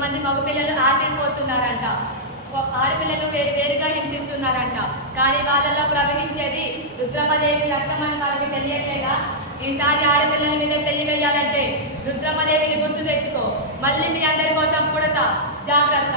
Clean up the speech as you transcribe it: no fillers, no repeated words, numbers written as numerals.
కొంతమంది మగపిల్లలు యాసిడ్ పోస్తున్నారంట, ఆడపిల్లలు వేరుగా హింసిస్తున్నారంట. కానీ వాళ్ళలో ప్రవహించేది రుద్రమదేవి రక్తం అని వాళ్ళకి తెలియట్లేదా? ఈసారి ఆడపిల్లల మీద చెయ్యి వేయాలంటే రుద్రమదేవిని గుర్తు తెచ్చుకో. మళ్ళీ మీ అందరి కోసం పుడతా, జాగ్రత్త.